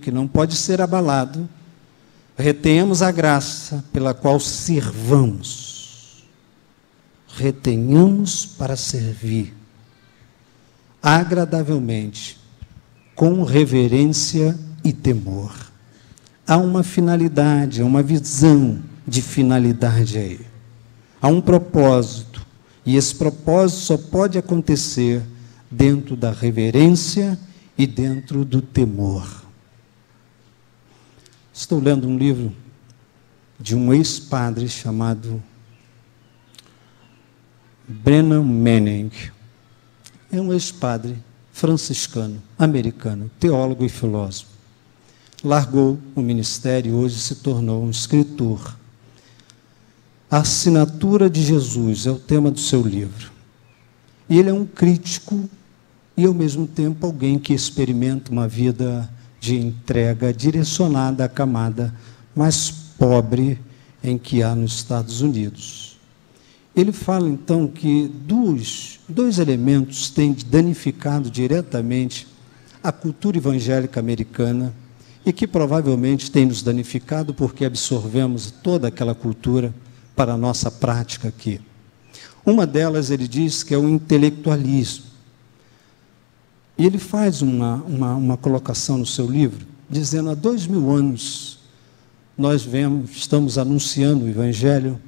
que não pode ser abalado, retenhamos a graça pela qual servamos. Retenhamos para servir agradavelmente, com reverência e temor. Há uma finalidade, uma visão de finalidade aí. Há um propósito, e esse propósito só pode acontecer dentro da reverência e dentro do temor. Estou lendo um livro de um ex-padre chamado Brennan Manning. É um ex-padre franciscano, americano, teólogo e filósofo. Largou o ministério e hoje se tornou um escritor. A assinatura de Jesus é o tema do seu livro. E ele é um crítico e, ao mesmo tempo, alguém que experimenta uma vida de entrega direcionada à camada mais pobre em que há nos Estados Unidos. Ele fala, então, que dois elementos têm danificado diretamente a cultura evangélica americana e que provavelmente têm nos danificado porque absorvemos toda aquela cultura para a nossa prática aqui. Uma delas, ele diz que é o intelectualismo. E ele faz uma colocação no seu livro, dizendo, há 2000 anos, nós estamos anunciando o Evangelho,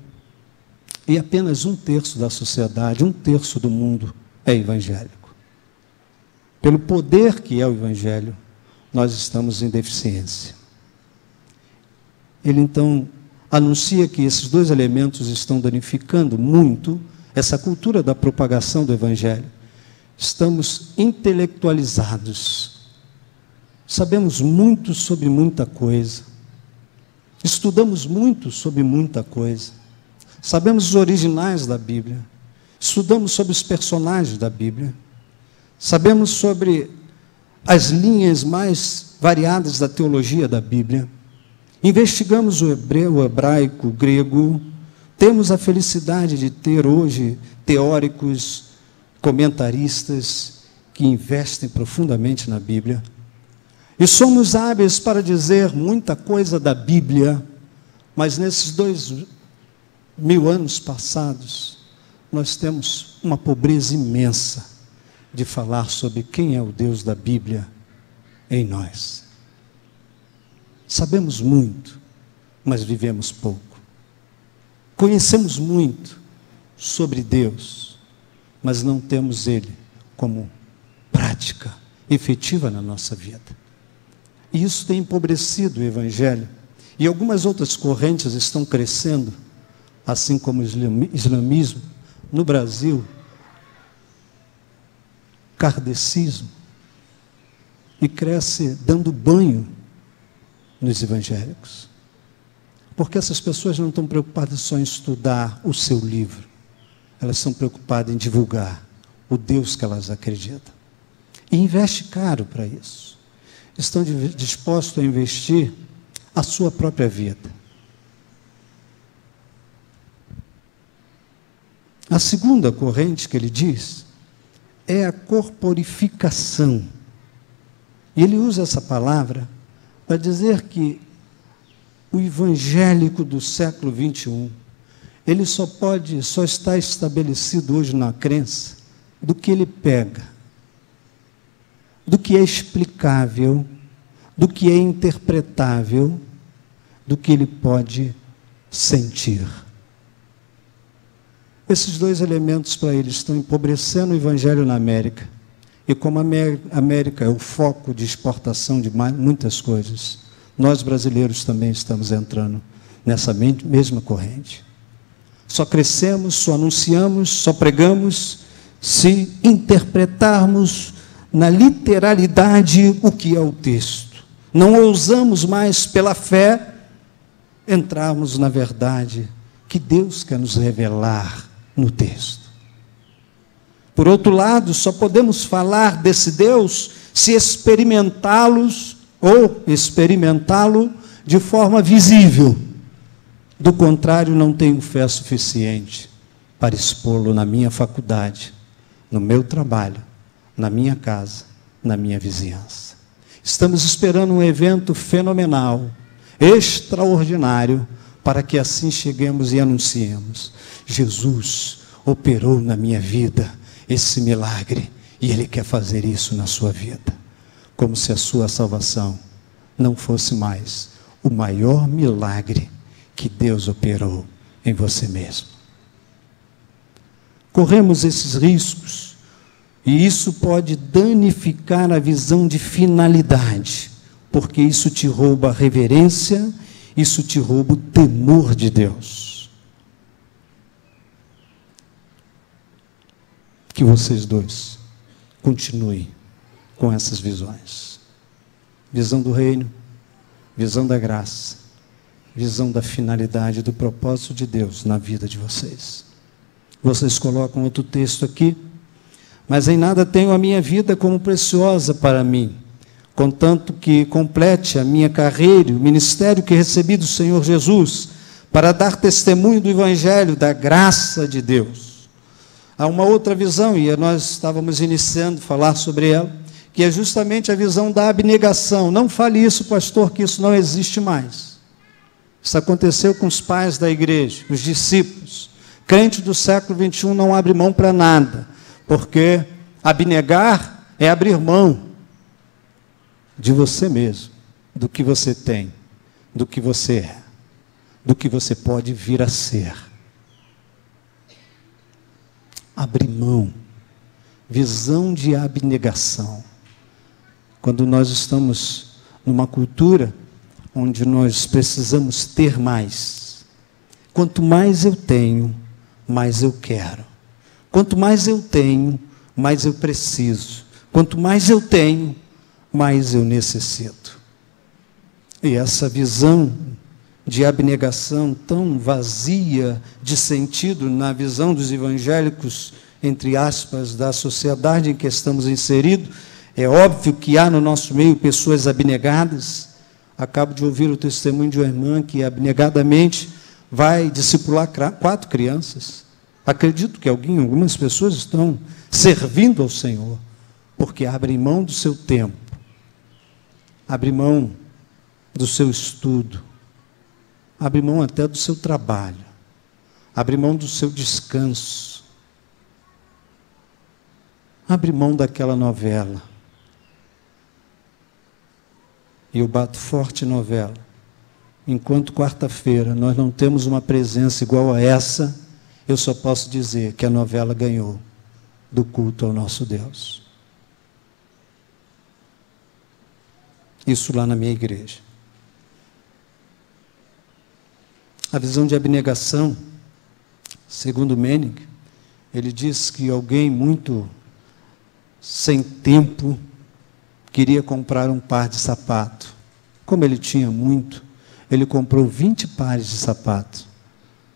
e apenas 1/3 da sociedade, 1/3 do mundo é evangélico. Pelo poder que é o Evangelho, nós estamos em deficiência. Ele, então, anuncia que esses dois elementos estão danificando muito essa cultura da propagação do Evangelho. Estamos intelectualizados. Sabemos muito sobre muita coisa. Estudamos muito sobre muita coisa. Sabemos os originais da Bíblia. Estudamos sobre os personagens da Bíblia. Sabemos sobre as linhas mais variadas da teologia da Bíblia. Investigamos o hebraico, o grego. Temos a felicidade de ter hoje teóricos, comentaristas que investem profundamente na Bíblia. E somos hábeis para dizer muita coisa da Bíblia, mas nesses 2000 anos passados, nós temos uma pobreza imensa de falar sobre quem é o Deus da Bíblia em nós. Sabemos muito, mas vivemos pouco. Conhecemos muito sobre Deus, mas não temos Ele como prática efetiva na nossa vida. E isso tem empobrecido o Evangelho. E algumas outras correntes estão crescendo, assim como o islamismo, no Brasil, kardecismo, e cresce dando banho nos evangélicos. Porque essas pessoas não estão preocupadas só em estudar o seu livro, elas estão preocupadas em divulgar o Deus que elas acreditam. E investe caro para isso. Estão dispostos a investir a sua própria vida. A segunda corrente que ele diz é a corporificação. E ele usa essa palavra para dizer que o evangélico do século XXI, ele só está estabelecido hoje na crença do que ele pega, do que é explicável, do que é interpretável, do que ele pode sentir. Esses dois elementos para ele estão empobrecendo o Evangelho na América. E como a América é o foco de exportação de muitas coisas, nós brasileiros também estamos entrando nessa mesma corrente. Só crescemos, só anunciamos, só pregamos, se interpretarmos na literalidade o que é o texto. Não ousamos mais, pela fé, entrarmos na verdade que Deus quer nos revelar no texto. Por outro lado, só podemos falar desse Deus se experimentá-lo de forma visível. Do contrário, não tenho fé suficiente para expô-lo na minha faculdade, no meu trabalho, na minha casa, na minha vizinhança. Estamos esperando um evento fenomenal, extraordinário, para que assim cheguemos e anunciemos: Jesus operou na minha vida esse milagre, e Ele quer fazer isso na sua vida. Como se a sua salvação não fosse mais o maior milagre que Deus operou em você mesmo. Corremos esses riscos, e isso pode danificar a visão de finalidade, porque isso te rouba a reverência, isso te rouba o temor de Deus. Que vocês dois continuem com essas visões. Visão do reino, visão da graça, visão da finalidade, do propósito de Deus na vida de vocês. Vocês colocam outro texto aqui: mas em nada tenho a minha vida como preciosa para mim, contanto que complete a minha carreira, o ministério que recebi do Senhor Jesus, para dar testemunho do Evangelho, da graça de Deus. Há uma outra visão, e nós estávamos iniciando a falar sobre ela, que é justamente a visão da abnegação. Não fale isso, pastor, que isso não existe mais. Isso aconteceu com os pais da igreja, os discípulos. Crente do século XXI não abre mão para nada, porque abnegar é abrir mão de você mesmo, do que você tem, do que você é, do que você pode vir a ser. Abrir mão, visão de abnegação. Quando nós estamos numa cultura onde nós precisamos ter mais, quanto mais eu tenho, mais eu quero. Quanto mais eu tenho, mais eu preciso. Quanto mais eu tenho, mais eu necessito. E essa visão de abnegação tão vazia de sentido na visão dos evangélicos, entre aspas, da sociedade em que estamos inseridos, é óbvio que há no nosso meio pessoas abnegadas. Acabo de ouvir o testemunho de uma irmã que abnegadamente vai discipular 4 crianças. Acredito que algumas pessoas estão servindo ao Senhor, porque abrem mão do seu tempo, abrem mão do seu estudo, abrem mão até do seu trabalho, abrem mão do seu descanso, abrem mão daquela novela. E eu bato forte em novela. Enquanto quarta-feira nós não temos uma presença igual a essa, eu só posso dizer que a novela ganhou do culto ao nosso Deus. Isso lá na minha igreja. A visão de abnegação, segundo Menig, ele diz que alguém muito sem tempo queria comprar um par de sapato. Como ele tinha muito, ele comprou 20 pares de sapato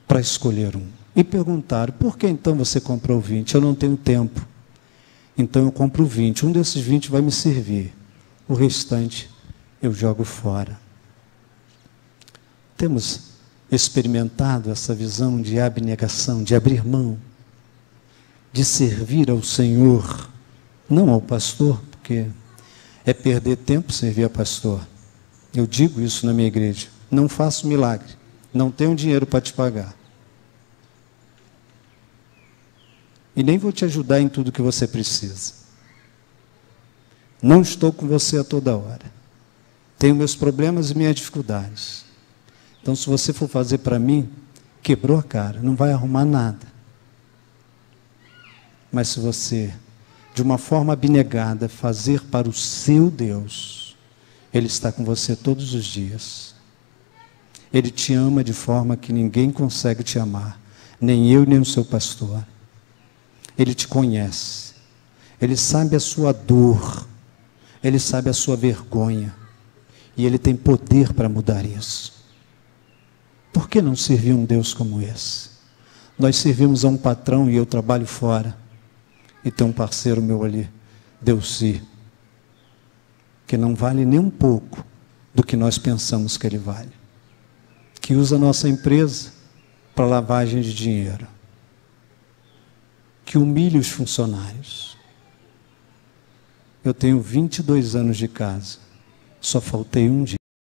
para escolher um. E perguntaram: por que então você comprou 20? Eu não tenho tempo. Então eu compro 20. Um desses 20 vai me servir. O restante eu jogo fora. Temos experimentado essa visão de abnegação, de abrir mão, de servir ao Senhor, não ao pastor, porque é perder tempo servir a pastor. Eu digo isso na minha igreja: não faço milagre, não tenho dinheiro para te pagar. E nem vou te ajudar em tudo que você precisa. Não estou com você a toda hora. Tenho meus problemas e minhas dificuldades. Então, se você for fazer para mim, quebrou a cara, não vai arrumar nada. Mas se você, de uma forma abnegada, fazer para o seu Deus, Ele está com você todos os dias. Ele te ama de forma que ninguém consegue te amar, nem eu, nem o seu pastor. Ele te conhece, Ele sabe a sua dor, Ele sabe a sua vergonha, e Ele tem poder para mudar isso. Por que não servir um Deus como esse? Nós servimos a um patrão e eu trabalho fora, e tem um parceiro meu ali, Delci, que não vale nem um pouco do que nós pensamos que ele vale, que usa a nossa empresa para lavagem de dinheiro, que humilha os funcionários. Eu tenho 22 anos de casa, Só faltei um dia.